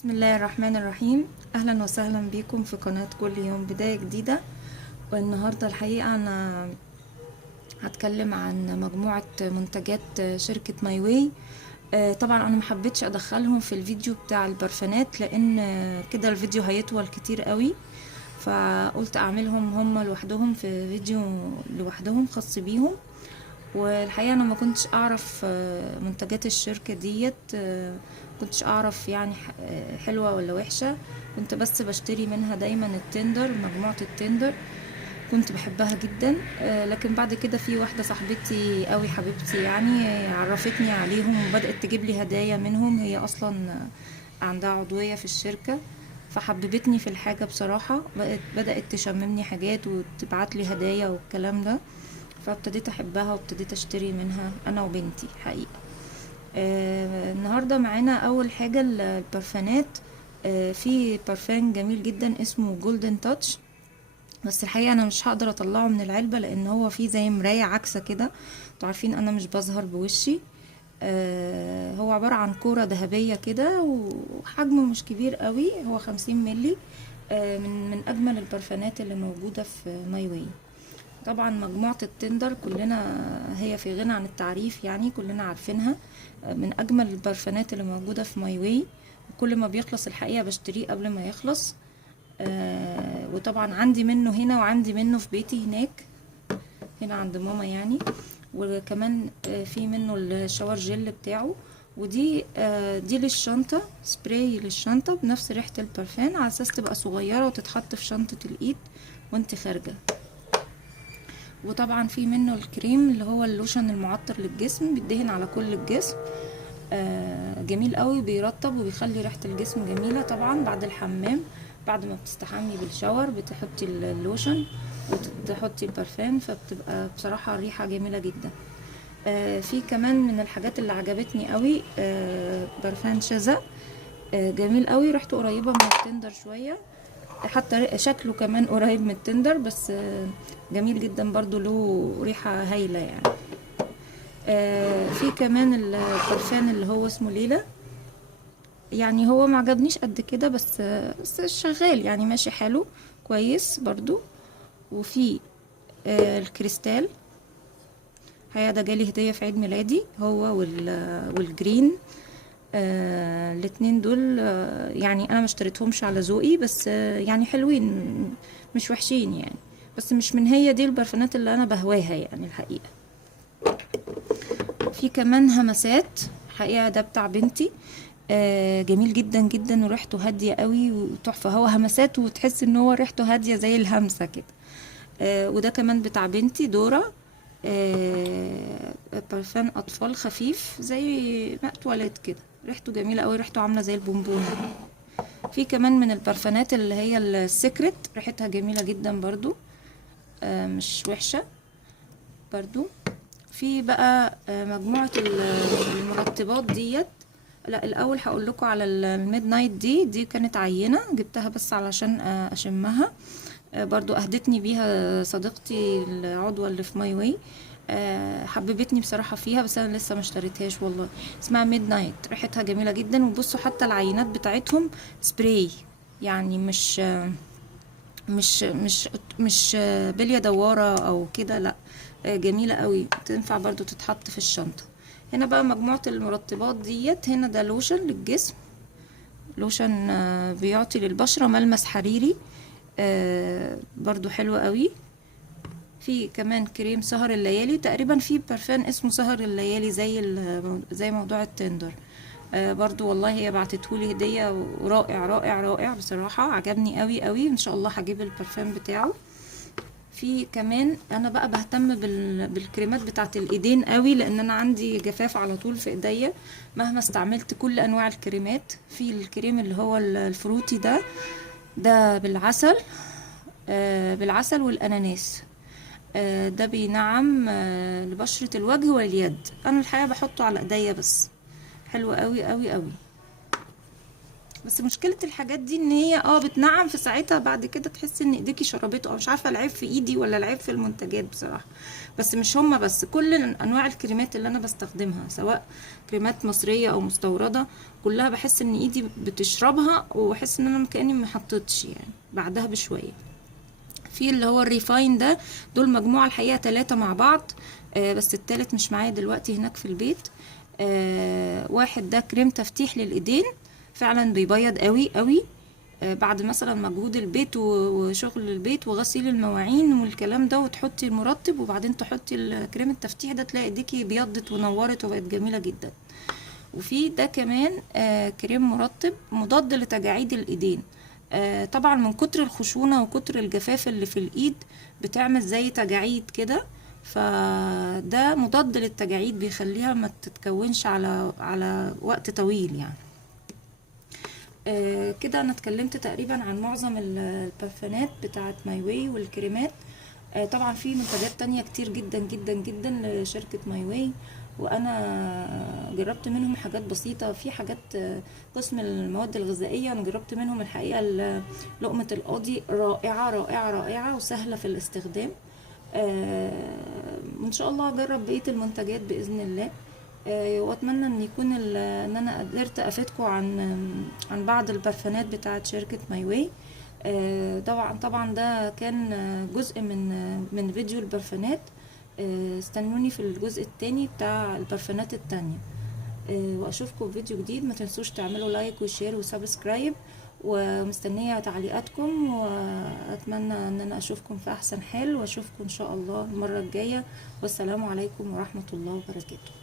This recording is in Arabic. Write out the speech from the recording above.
بسم الله الرحمن الرحيم. اهلا وسهلا بكم في قناة كل يوم بداية جديدة. والنهاردة الحقيقة انا هتكلم عن مجموعة منتجات شركة ماي واي. طبعا انا محبتش ادخلهم في الفيديو بتاع البرفانات لان كده الفيديو هيطول كتير قوي، فقلت اعملهم هم لوحدهم في فيديو لوحدهم خاص بيهم. والحقيقة انا ما كنتش اعرف منتجات الشركة ديت، كنتش اعرف يعني حلوة ولا وحشة. كنت بس بشتري منها دايما التندر، مجموعة التندر كنت بحبها جدا. لكن بعد كده في واحدة صاحبتي قوي حبيبتي يعني عرفتني عليهم وبدأت تجيب لي هدايا منهم. هي اصلا عندها عضوية في الشركة، فحببتني في الحاجة بصراحة. بدأت تشممني حاجات وتبعت لي هدايا والكلام ده، فابتديت احبها وابتديت اشتري منها انا وبنتي حقيقة. النهاردة معانا اول حاجة البرفانات. في برفان جميل جدا اسمه جولدن تاتش، بس الحقيقة انا مش هقدر اطلعه من العلبة لان هو فيه زي مراية عكسة كده. انتوا عارفين انا مش بظهر بوشي. هو عبارة عن كورة ذهبية كده وحجمه مش كبير قوي، هو 50 ملي. من اجمل البرفانات اللي موجودة في ماي واي. طبعا مجموعة التندر كلنا هي في غنى عن التعريف، يعني كلنا عارفينها. من اجمل البرفانات اللي موجودة في ماي واي، وكل ما بيخلص الحقيقة بشتريه قبل ما يخلص. وطبعا عندي منه هنا وعندي منه في بيتي هناك، هنا عند ماما يعني. وكمان في منه الشاور جل بتاعه. ودي دي للشنطة، سبراي للشنطة بنفس ريحة البرفان على اساس تبقى صغيرة وتتحط في شنطة الايد وانت خارجة. وطبعا في منه الكريم اللي هو اللوشن المعطر للجسم، بيدهن على كل الجسم. جميل قوي، بيرطب وبيخلي ريحة الجسم جميلة. طبعا بعد الحمام، بعد ما بتستحمي بالشاور بتحطي اللوشن وتحطي البرفان، فبتبقى بصراحة الريحة جميلة جدا. في كمان من الحاجات اللي عجبتني قوي برفان شذا. جميل قوي، ريحته قريبة من التندر شوية، حتى شكله كمان قريب من التندر، بس جميل جدا برضو، له ريحة هايلة يعني. في كمان البرفان اللي هو اسمه ليلى. يعني هو ما عجبنيش قد كده، بس شغال يعني، ماشي حلو كويس برضو. وفي الكريستال، هيا ده جالي هدية في عيد ميلادي، هو والجرين. الاتنين دول يعني انا ما اشتريتهمش على ذوقي، بس يعني حلوين، مش وحشين يعني. بس مش من هي دي البرفانات اللي انا بهواها يعني الحقيقة. في كمان همسات، حقيقة ده بتاع بنتي. جميل جدا جدا وريحته هادية قوي وتحفة. هو همسات وتحس ان هو ريحته هادية زي الهمسة كده. وده كمان بتاع بنتي دورة. برفان اطفال خفيف زي ماء تواليت كده، ريحته جميلة قوي، ريحته عاملة زي البونبونة. في كمان من البرفانات اللي هي السيكريت، ريحتها جميلة جدا برضو، مش وحشة برضو. في بقى مجموعة المرطبات ديت. لا الاول هقول لكم على الميد نايت. دي كانت عينة جبتها بس علشان اشمها. برضو اهدتني بيها صديقتي العضوة اللي في ماي واي. حببتني بصراحة فيها، بس انا لسه ما اشتريتهاش والله. اسمها ميد نايت، ريحتها جميلة جدا. وبصوا حتى العينات بتاعتهم سبراي، يعني مش بلية دوارة او كده، لا. جميلة قوي، تنفع برضو تتحط في الشنطة. هنا بقى مجموعة المرطبات ديت. هنا ده لوشن للجسم، لوشن بيعطي للبشرة ملمس حريري، برضو حلو قوي. في كمان كريم سهر الليالي، تقريبا في برفان اسمه سهر الليالي زي موضوع التندر. برضو والله هي بعتتهولي هدية، ورائع رائع رائع بصراحة، عجبني قوي قوي. ان شاء الله هجيب البرفان بتاعه. في كمان انا بقى بهتم بالكريمات بتاعت الايدين قوي، لان انا عندي جفاف على طول في ايديا مهما استعملت كل انواع الكريمات. في الكريم اللي هو الفروتي ده بالعسل، بالعسل والاناناس. ده بينعم لبشرة الوجه واليد. انا الحقيقة بحطه على ايديا بس، حلو قوي قوي قوي. بس مشكلة الحاجات دي ان هي بتنعم في ساعتها، بعد كده تحس ان ايديكي شربته. مش عارفة العيب في ايدي ولا العيب في المنتجات بصراحة. بس مش هما بس، كل انواع الكريمات اللي انا بستخدمها سواء كريمات مصرية او مستوردة، كلها بحس ان ايدي بتشربها، وبحس ان انا كأني ما حطيتش يعني بعدها بشوية. في اللي هو الريفاين ده، دول مجموعة الحقيقة 3 مع بعض. بس التالت مش معايا دلوقتي هناك في البيت. واحد ده كريم تفتيح للإيدين، فعلا بيبيض قوي قوي. بعد مثلا مجهود البيت وشغل البيت وغسيل المواعين والكلام ده، وتحطي المرطب وبعدين تحطي الكريم التفتيح ده، تلاقي ايديكي بيضت ونورت وبقت جميلة جدا. وفي ده كمان كريم مرطب مضاد لتجاعيد الايدين. طبعا من كتر الخشونة وكتر الجفاف اللي في الايد بتعمل زي تجاعيد كده، فده مضاد للتجاعيد، بيخليها ما تتكونش على وقت طويل يعني. كده انا اتكلمت تقريبا عن معظم البرفانات بتاعت ماي واي والكريمات. طبعا في منتجات تانية كتير جدا جدا جدا لشركة ماي واي، وانا جربت منهم حاجات بسيطة. في حاجات قسم المواد الغذائية انا جربت منهم الحقيقة لقمة القاضي رائعة رائعة رائعة وسهلة في الاستخدام. ان شاء الله اجرب بقية المنتجات باذن الله. واتمنى ان يكون ان انا قدرت افيدكم عن بعض البرفانات بتاعه شركة ماي واي. طبعا ده كان جزء من فيديو البرفانات. استنوني في الجزء التاني بتاع البرفانات التانية. واشوفكم في فيديو جديد. ما تنسوش تعملوا لايك وشير وسبسكرايب، ومستنية تعليقاتكم، واتمنى ان انا اشوفكم في احسن حال، واشوفكم ان شاء الله المرة الجاية. والسلام عليكم ورحمة الله وبركاته.